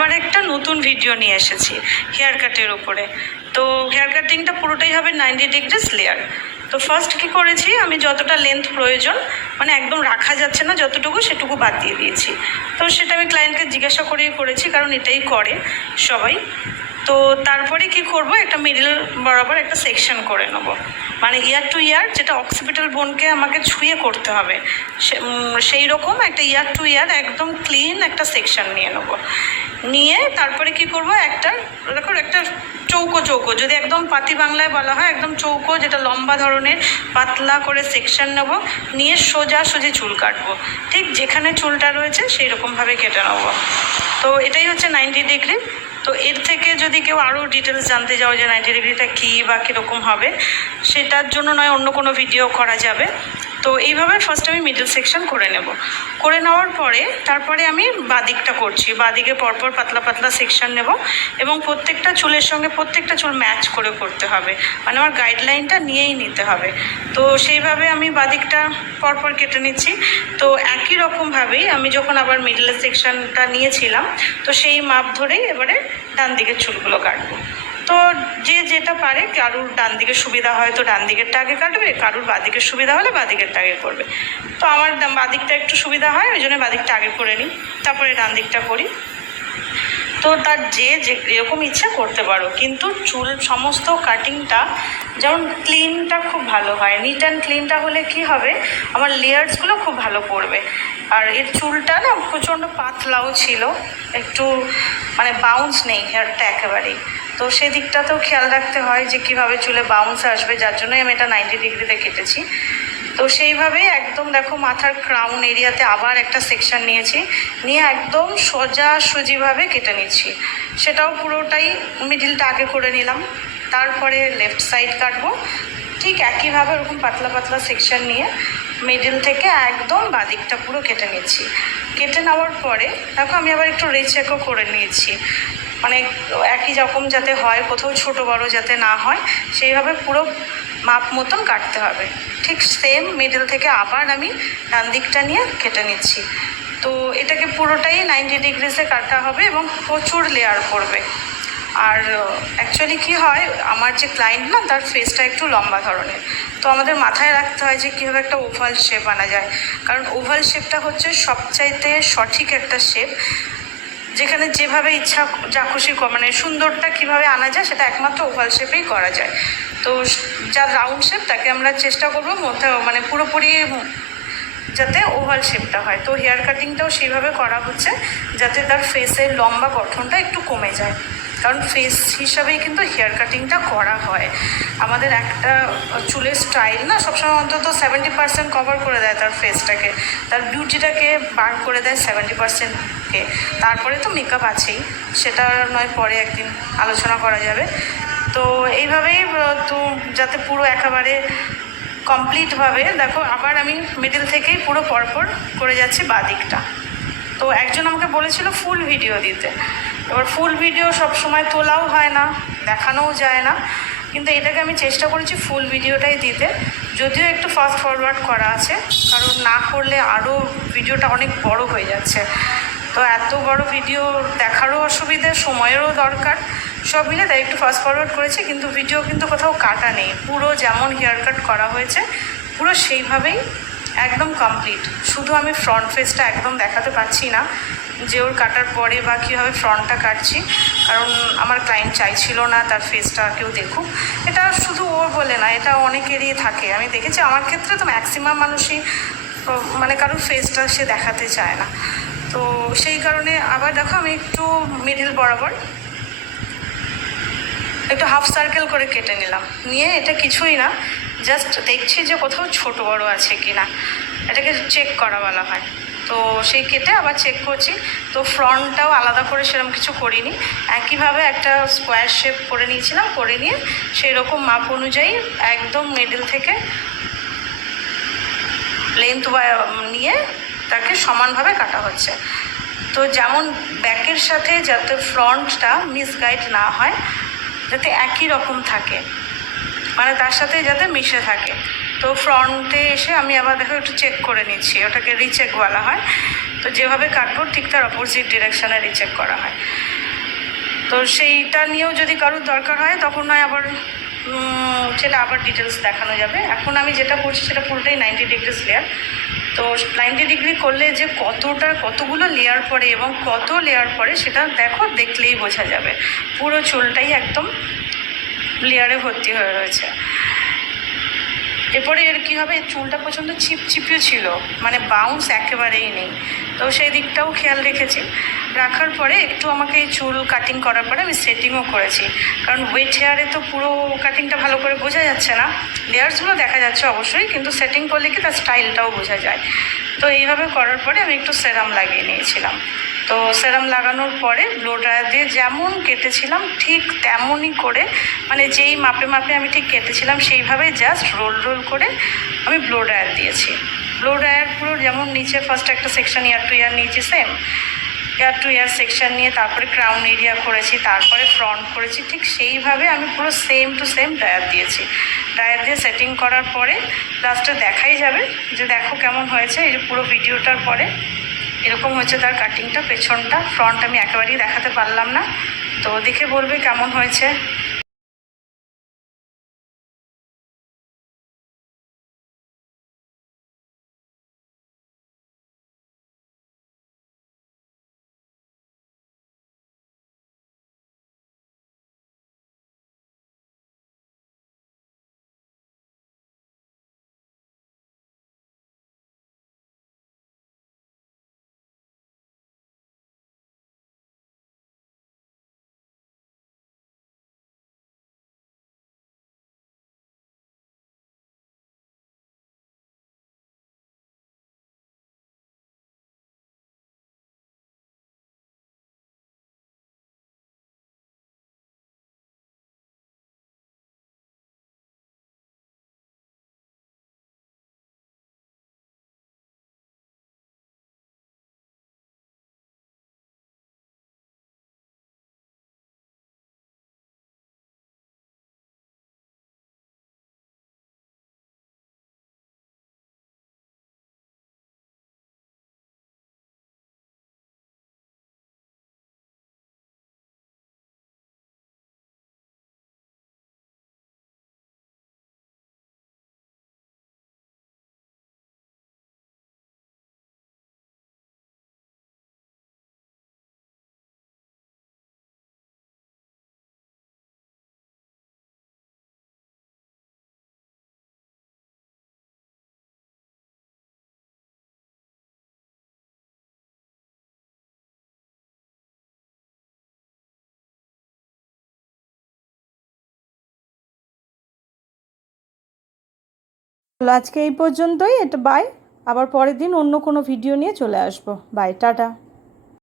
আবার একটা নতুন ভিডিও নিয়ে এসেছি হেয়ার কাটের উপরে। তো হেয়ার কাটিংটা পুরোটাই হবে 90° লেয়ার। তো ফার্স্ট কি করেছি, আমি যতটা লেন্থ প্রয়োজন মানে একদম রাখা যাচ্ছে না যতটুকু, সেটুকু বাদ দিয়ে দিয়েছি। তো সেটা আমি ক্লায়েন্টকে জিজ্ঞাসা করেই করেছি, কারণ এটাই করে সবাই। তো তারপরে কি করব, একটা মিডল বরাবর একটা সেকশন করে নেব, মানে ইয়ার টু ইয়ার, যেটা অক্সিপিটাল বোনকে আমাকে ছুঁয়ে করতে হবে সেই রকম একটা ইয়ার টু ইয়ার একদম ক্লিন একটা সেকশন নিয়ে নেব। নিয়ে তারপরে কি করব, একটা দেখো একটা চৌকো চৌকো, যদি একদম পাতি বাংলায় বলা হয় একদম চৌকো, যেটা লম্বা ধরনের পাতলা করে সেকশন নেব। নিয়ে সোজাসুজি চুল কাটবো, ঠিক যেখানে চুলটা রয়েছে সেই রকমভাবে কেটে নেব। তো এটাই হচ্ছে 90°। তো এর থেকে যদি কেউ আরও ডিটেলস জানতে চাও যে 90°টা কী বা কীরকম হবে, সেটার জন্য নয় অন্য কোনো ভিডিও করা যাবে। তো এইভাবে ফার্স্ট আমি মিডল সেকশন করে নেব। করে নেওয়ার পরে তারপরে আমি বাদিকটা করছি, বাদিকে পরপর পাতলা পাতলা সেকশন নেব, এবং প্রত্যেকটা চুলের সঙ্গে প্রত্যেকটা চুল ম্যাচ করে করতে হবে, মানে আমার গাইডলাইনটা নিয়েই নিতে হবে। তো সেইভাবে আমি বাদিকটা পরপর কেটে নিচ্ছি। তো একই রকমভাবেই আমি যখন আবার মিডলের সেকশনটা নিয়েছিলাম, তো সেই মাপ ধরেই এবারে ডান দিকের চুলগুলো কাটবো। তো যে যেটা পারে, কারুর ডান দিকে সুবিধা হয় তো ডান দিকেরটা আগে কাটবে, কারুর বাদিকের সুবিধা হলে বাদিকেরটা আগে করবে। তো আমার বাদিকটা একটু সুবিধা হয়, ওই জন্য বাদিকটা আগে করে নিই, তারপরে ডান দিকটা করি। তো তার যে যেরকম ইচ্ছা করতে পারো, কিন্তু চুল সমস্ত কাটিংটা যেমন ক্লিনটা খুব ভালো হয়, নিট অ্যান্ড ক্লিনটা হলে কি হবে, আমার লেয়ার্সগুলো খুব ভালো পড়বে। আর এর চুলটা না প্রচণ্ড পাতলাও ছিল, একটু মানে বাউন্স নেই হেয়ারটা একেবারেই। তো সেদিকটাতেও খেয়াল রাখতে হয় যে কীভাবে চুলে বাউন্স আসবে, যার জন্যই আমি এটা 90°তে কেটেছি। তো সেইভাবেই একদম দেখো মাথার ক্রাউন এরিয়াতে আবার একটা সেকশন নিয়েছি, নিয়ে একদম সোজাসুজিভাবে কেটে নিচ্ছি। সেটাও পুরোটাই মিডিলটা আগে করে নিলাম, তারপরে লেফট সাইড কাটবো। ঠিক একইভাবে ওরকম পাতলা পাতলা সেকশন নিয়ে মিডিল থেকে একদম বাদিকটা পুরো কেটে নিচ্ছি। কেটে নেওয়ার পরে দেখো আমি আবার একটু রিচেকও করে নিয়েছি, মানে একই রকম যাতে হয়, কোথাও ছোটো বড়ো যাতে না হয়, সেইভাবে পুরো মাপ মতন কাটতে হবে। ঠিক সেম মিডল থেকে আবার আমি ডান দিকটা নিয়ে কেটে নিচ্ছি। তো এটাকে পুরোটাই 90°-এ কাটা হবে এবং প্রচুর লেয়ার পড়বে। আর অ্যাকচুয়ালি কি হয়, আমার যে ক্লায়েন্ট না, তার ফেসটা একটু লম্বা ধরনের। তো আমাদের মাথায় রাখতে হয় যে কীভাবে একটা ওভাল শেপ আনা যায়, কারণ ওভাল শেপটা হচ্ছে সবচাইতে সঠিক একটা শেপ, যেখানে যেভাবে ইচ্ছা যা খুশি মানে সুন্দরটা কীভাবে আনা যায় সেটা একমাত্র ওভাল শেপেই করা যায়। তো যার রাউন্ড শেপ তাকে আমরা চেষ্টা করবো মধ্যে মানে পুরোপুরি যাতে ওভাল শেপটা হয়। তো হেয়ার কাটিংটাও সেইভাবে করা হচ্ছে যাতে তার ফেসের লম্বা গঠনটা একটু কমে যায়, কারণ ফেস হিসাবেই কিন্তু হেয়ার কাটিংটা করা হয়। আমাদের একটা চুলের স্টাইল না সবসময় অন্তত 70% কভার করে দেয় তার ফেসটাকে, তার বিউটিটাকে বার করে দেয় 70%কে। তারপরে তো মেকআপ আছেই, সেটা নয় পরে একদিন আলোচনা করা যাবে। তো এইভাবেই তো যাতে পুরো একেবারে কমপ্লিটভাবে দেখো, আবার আমি মিডল থেকেই পুরো পরপর করে যাচ্ছি বাদিকটা। তো একজন আমাকে বলেছিল ফুল ভিডিও দিতে, এবার ফুল ভিডিও সব সময় তোলাও হয় না, দেখানোও যায় না, কিন্তু এটাকে আমি চেষ্টা করেছি ফুল ভিডিওটাই দিতে, যদিও একটু ফাস্ট ফরওয়ার্ড করা আছে, কারণ না করলে আরও ভিডিওটা অনেক বড় হয়ে যাচ্ছে। তো এত বড় ভিডিও দেখারও অসুবিধে, সময়েরও দরকার, সব মিলে তাই একটু ফাস্ট ফরওয়ার্ড করেছি। কিন্তু ভিডিও কিন্তু কোথাও কাটা নেই, পুরো যেমন হেয়ার কাট করা হয়েছে পুরো সেইভাবেই একদম কমপ্লিট। শুধু আমি ফ্রন্ট ফেসটা একদম দেখাতে পারছি না যে ওর কাটার পরে বা কীভাবে ফ্রন্টটা কাটছি, কারণ আমার ক্লায়েন্ট চাইছিল না তার ফেসটা কেউ দেখুক। এটা শুধু ওর বলে না, এটা অনেকেরই থাকে, আমি দেখেছি আমার ক্ষেত্রে তো ম্যাক্সিমাম মানুষই মানে কারোর ফেসটা সে দেখাতে চায় না। তো সেই কারণে আবার দেখো আমি একটু মিডিল বরাবর একটু হাফ সার্কেল করে কেটে নিলাম, নিয়ে এটা কিছুই না, জাস্ট দেখছি যে কোথাও ছোট বড় আছে কি না, এটাকে চেক করা বলা হয়। তো সেই কেটে আবার চেক করছি। তো ফ্রন্টটাও আলাদা করে সেরকম কিছু করিনি, একইভাবে একটা স্কোয়ার শেপ করে নিয়েছিলাম, করে নিয়ে সেই রকম মাপ অনুযায়ী একদম মিডল থেকে লেন্থ নিয়ে তাকে সমানভাবে কাটা হচ্ছে। তো যেমন ব্যাকের সাথে যাতে ফ্রন্টটা মিসগাইড না হয়, যাতে একই রকম থাকে, মানে তার সাথে যাতে মিশে থাকে। তো ফ্রন্টে এসে আমি আবার দেখো একটু চেক করে নিচ্ছি, ওটাকে রিচেক বলা হয়। তো যেভাবে কাটবো ঠিক তার অপোজিট ডিরেকশানে রিচেক করা হয়। তো সেইটা নিয়েও যদি কারোর দরকার হয় তখন নয় আবার সেটা আবার ডিটেলস দেখানো যাবে। এখন আমি যেটা করছি সেটা পুরোটাই 90° লেয়ার। তো 90° করলে যে কতগুলো লেয়ার পড়ে এবং কত লেয়ার পড়ে সেটা দেখলেই বোঝা যাবে। পুরো চুলটাই একদম লেয়ারে ভর্তি হয়ে রয়েছে। এরপরে এর কী হবে, চুলটা প্রচণ্ড চিপচিপিও ছিল, মানে বাউন্স একেবারেই নেই। তো সেই দিকটাও খেয়াল রেখেছি। রাখার পরে একটু আমাকে চুল কাটিং করার পরে আমি সেটিংও করেছি, কারণ ওয়েট হেয়ারে তো পুরো কাটিংটা ভালো করে বোঝা যাচ্ছে না, লেয়ার্সগুলো দেখা যাচ্ছে অবশ্যই, কিন্তু সেটিং করলে কি তার স্টাইলটাও বোঝা যায়। তো এইভাবে করার পরে আমি একটু সেরাম লাগিয়ে নিয়েছিলাম। তো সেরাম লাগানোর পরে ব্লো ড্রায়ার দিয়ে যেমন কেটেছিলাম ঠিক তেমনই করে, মানে যেই মাপে মাপে আমি ঠিক কেটেছিলাম সেইভাবে জাস্ট রোল করে আমি ব্লো ড্রায়ার দিয়েছি। ব্লো ড্রায়ার পুরো যেমন নিচে ফার্স্ট একটা সেকশন ইয়ার টু ইয়ার নিয়েছি, সেম ইয়ার টু ইয়ার সেকশন নিয়ে তারপরে ক্রাউন এরিয়া করেছি, তারপরে ফ্রন্ট করেছি, ঠিক সেইভাবে আমি পুরো সেম টু সেম ড্রায়ার দিয়েছি। ড্রায়ার দিয়ে সেটিং করার পরে লাস্টে দেখাই যাবে যে দেখো কেমন হয়েছে। এই যে পুরো ভিডিওটার পরে এরকম হচ্ছে তার কাটিংটা, পেছনটা, ফ্রন্ট আমি একেবারেই দেখাতে পারলাম না, তো দেখে বলবে কেমন হয়েছে। আজকে এই পর্যন্তই, এটা বাই। আবার পরের দিন অন্য কোনো ভিডিও নিয়ে চলে আসবো। Bye, tata.